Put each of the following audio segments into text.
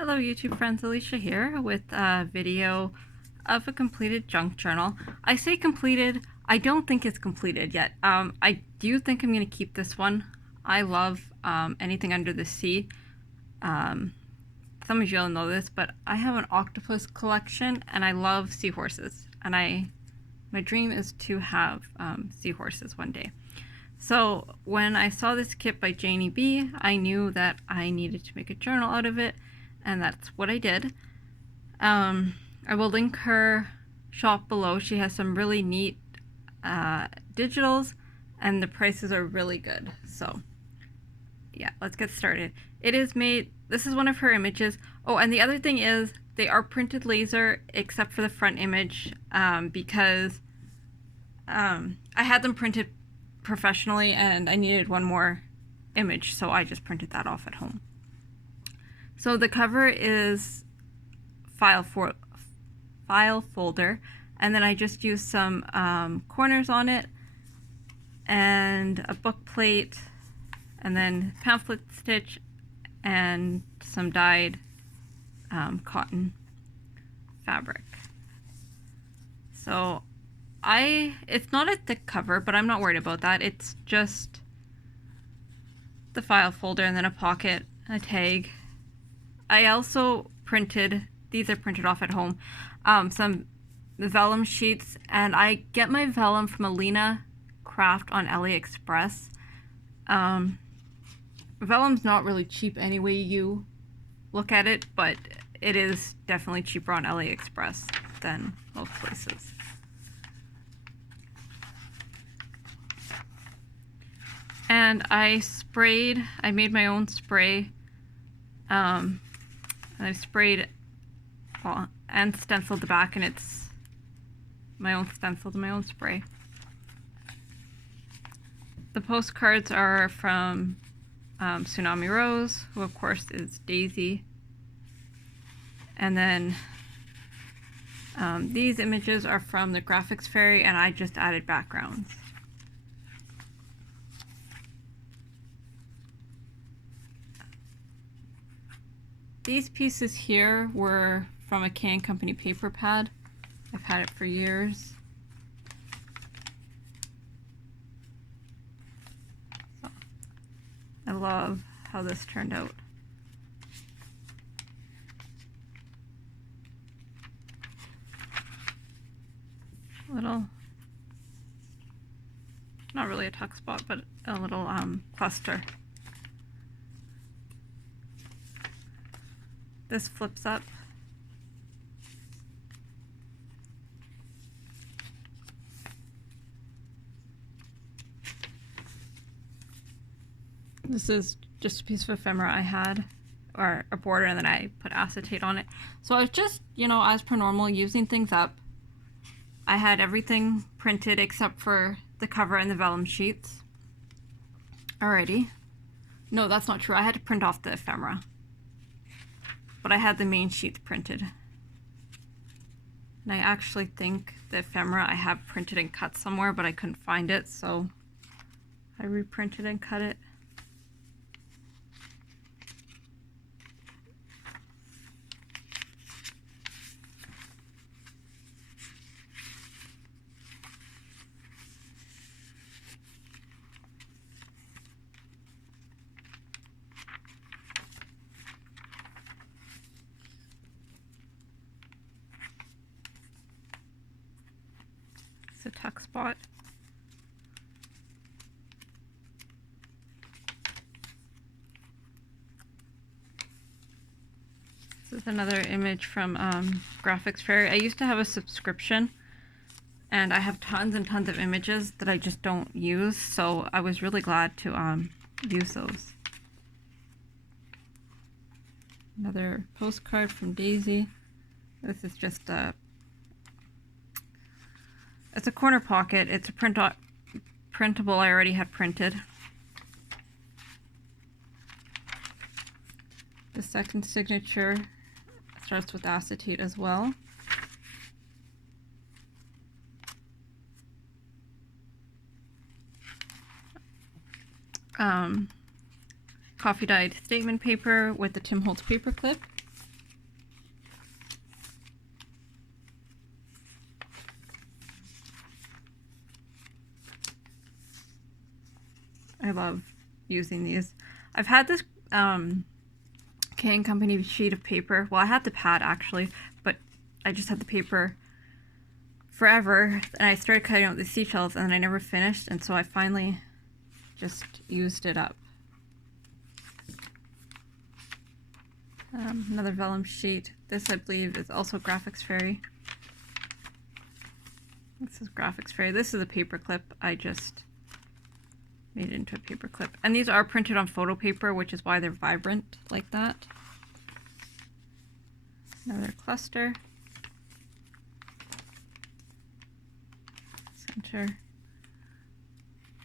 Hello YouTube friends, Alicia here with a video of a completed junk journal. I say completed, I don't think it's completed yet. I do think I'm going to keep this one. I love anything under the sea. Some of you all know this, but I have an octopus collection and I love seahorses. And my dream is to have seahorses one day. So when I saw this kit by Janeybjournals, I knew that I needed to make a journal out of it. And that's what I did. I will link her shop below. She has some really neat digitals and the prices are really good. So yeah, let's get started. It is made, this is one of her images. Oh, and the other thing is they are printed laser except for the front image because I had them printed professionally and I needed one more image, so I just printed that off at home. So the cover is file folder, and then I just used some corners on it, and a book plate, and then pamphlet stitch, and some dyed cotton fabric. So it's not a thick cover, but I'm not worried about that. It's just the file folder and then a pocket, a tag. I also printed, these are printed off at home, some vellum sheets, and I get my vellum from Alina Craft on AliExpress. Vellum's not really cheap any way you look at it, but it is definitely cheaper on AliExpress than most places. And I made my own spray. And I sprayed and stenciled the back, and it's my own stencil and my own spray. The postcards are from Tsunami Rose, who of course is Daisy. And then these images are from the Graphics Fairy, and I just added backgrounds. These pieces here were from a Can Company paper pad. I've had it for years. So, I love how this turned out. Little, not really a tuck spot, but a little cluster. This flips up. This is just a piece of ephemera I had, or a border, and then I put acetate on it. So I was just, you know, as per normal, using things up. I had everything printed except for the cover and the vellum sheets. Alrighty. No, that's not true. I had to print off the ephemera. But I had the main sheets printed. And I actually think the ephemera I have printed and cut somewhere, but I couldn't find it, so I reprinted and cut it. It's a tuck spot. This is another image from Graphics Fairy. I used to have a subscription and I have tons and tons of images that I just don't use, so I was really glad to use those. Another postcard from Daisy. This is just it's a corner pocket. It's a printable I already had printed. The second signature starts with acetate as well. Coffee dyed statement paper with the Tim Holtz paper clip. I love using these. I've had this K & Company sheet of paper. Well, I had the pad actually, but I just had the paper forever, and I started cutting out the seashells and then I never finished, and so I finally just used it up. Another vellum sheet. This, I believe, is also Graphics Fairy. This is Graphics Fairy. This is a paper clip. I just made it into a paper clip. And these are printed on photo paper, which is why they're vibrant like that. Another cluster. Center.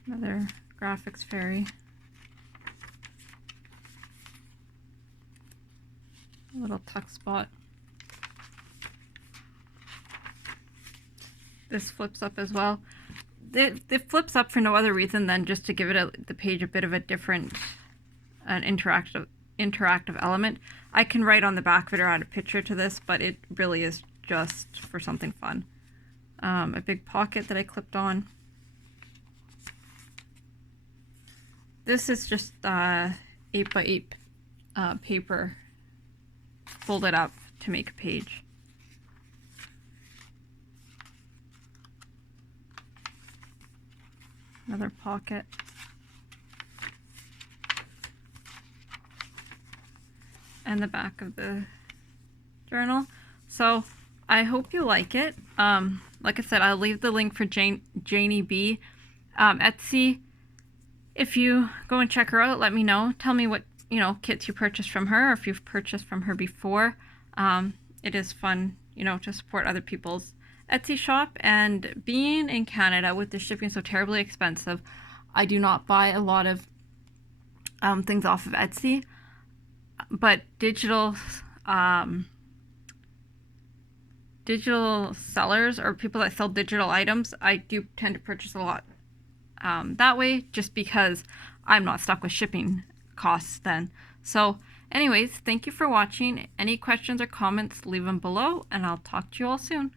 Another Graphics Fairy. A little tuck spot. This flips up as well. It flips up for no other reason than just to give it the page a bit of a different, an interactive element. I can write on the back of it or add a picture to this, but it really is just for something fun. A big pocket that I clipped on. This is just 8x8 paper folded up to make a page. Another pocket. And the back of the journal. So I hope you like it. Like I said, I'll leave the link for Janie B. Etsy. If you go and check her out, let me know. Tell me what, you know, kits you purchased from her, or if you've purchased from her before. It is fun, you know, to support other people's Etsy shop. And being in Canada with the shipping so terribly expensive, I do not buy a lot of things off of Etsy. But digital sellers, or people that sell digital items, I do tend to purchase a lot that way, just because I'm not stuck with shipping costs then. So anyways, thank you for watching. Any questions or comments, leave them below, and I'll talk to you all soon.